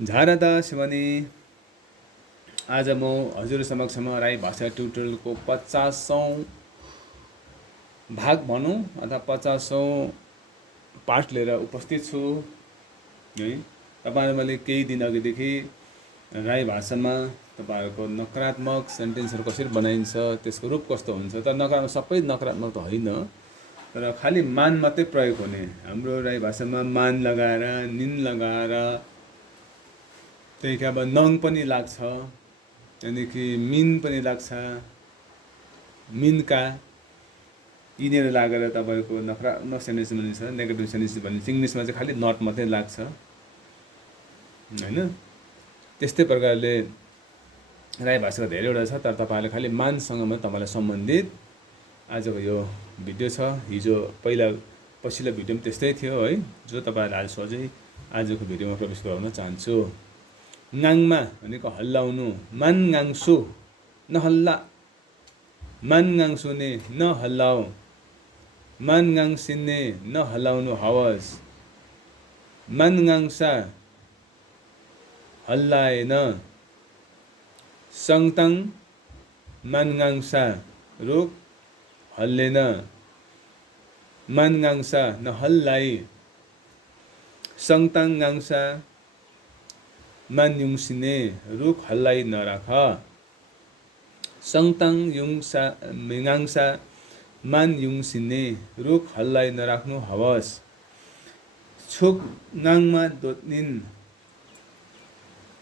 झारदा शिवानी। आज म हजुर समक्षमा राई भाषा ट्युटोरियलको 50औं भाग भनौँ अथवा 50औं पाठ लिएर उपस्थित छु है। तपाईहरुले मैले केही दिन अघिदेखि राई भाषामा तपाईहरुको नकारात्मक सेन्टेन्सहरु कसरी बनाइन्छ, त्यसको रूप कस्तो हुन्छ, तर नकारात्मक सबै नकारात्मक त होइन, तर खाली मान मात्रै प्रयोग हुने। हाम्रो राई भाषामा मान लगाएर, निन लगाएर, त्यही अब नङ पनि लाग्छ, त्यहाँदेखि मिन पनि लाग्छ, मिनका, यिनीहरू लागेर तपाईको नकारात्मक सेन्टेन्स बनिन्छ, नेगेटिभ सेन्टेन्स बनिन्छ। इङ्ग्लिसमा चाहिँ खालि नट मात्रै लाग्छ हैन। त्यस्तै प्रकारले राई भाषाको धेरैवटा छ, तर तपाईहरुले खालि मानसँग मात्रै तपाईलाई सम्बन्धित आजको यो भिडियो छ। हिजो पछिल्लो भिडियो पनि त्यस्तै थियो है, जो तपाईहरुले आज सोझै आजको भिडियोमा प्रवेश गराउन चाहन्छु। ङाङमा भनेको हल्लाउनु, मान ङाङसु नहल्ला, मान ङाङसुने नहल्लाऊ, मान ङाङसिन्ने नहल्लाउनु हवस्, मान ङाङसा हल्लाएन, सङताङ मान ङाङसा रुख हल्लेन, मान ङाङसा नहल्लाई, सङताङ ङाङसा मान युङसिने रुख हल्लाई नराख, सङताङ ङाङसा मान युङसिने रुख हल्लाई नराख्नु हवस्, छुक ङाङमा दोत्निन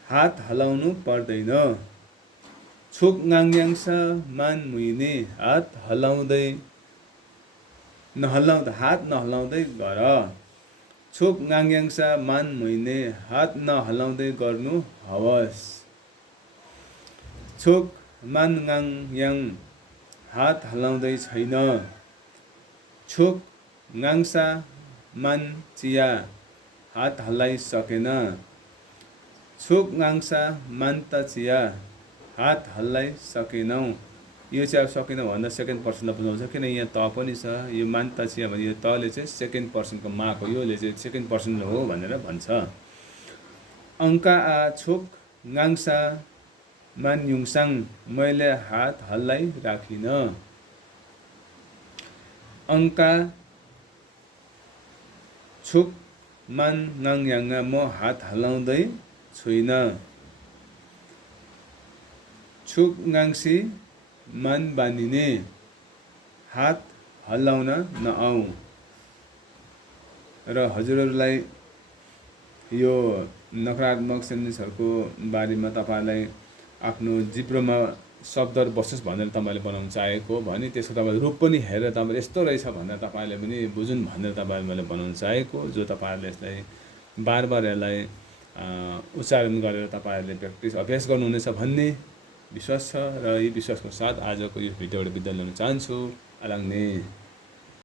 हात हलाउनु पर्दैन, छुक ङाङयाङसा मान मुइने हात नहलाउँदै गर, छुक ङाङयाङसा मान मुइने हात नहलाउँदै गर्नु हवस्, छुक मान ङाङयाङ हात हलाउँदै छैन, छुक ङाङसा मान चिया हात हल्लाइसकेन, छुक ङाङसा मान त चिया हात हल्लाइसकेनौ। यो चाहिँ अब सकेनौ भन्दा सेकेन्ड पर्सनलाई बुझाउँछ, किन यहाँ त पनि छ। यो मान त चिया भने यो तले चाहिँ सेकेन्ड पर्सनको माक हो, योले चाहिँ सेकेन्ड पर्सन हो भनेर भन्छ। अङ्का आ छुक ङाङसा मान युङसाङ मैले हात हल्लाई राखिन, अङ्का छुक मान ङाङयाङ म हात हल्लाउँदै छुइन, छुक ङाङसी मान बानिने हात हल्लाउन नआऊ। र हजुरहरूलाई यो नकारात्मक सेन्टेन्सहरुको बारेमा तपाईलाई आफ्नो जिब्रोमा शब्दहरु बसोस् भनेर तपाईले बनाउन चाहेको भने त्यसको तपाईले रूप पनि हेरेर तपाईले यस्तो रहेछ भनेर तपाईले पनि बुझुन् भनेर तपाईले मैले बनाउन चाहेको, जो तपाईहरुले यसलाई बारबार यसलाई उच्चारण गरेर तपाईहरुले प्र्याक्टिस अभ्यास गर्नुहुनेछ भन्ने विश्वास छ। र यी विश्वासको साथ आजको यो भिडियोबाट बिदा लिन चाहन्छु। अलाङ्ने।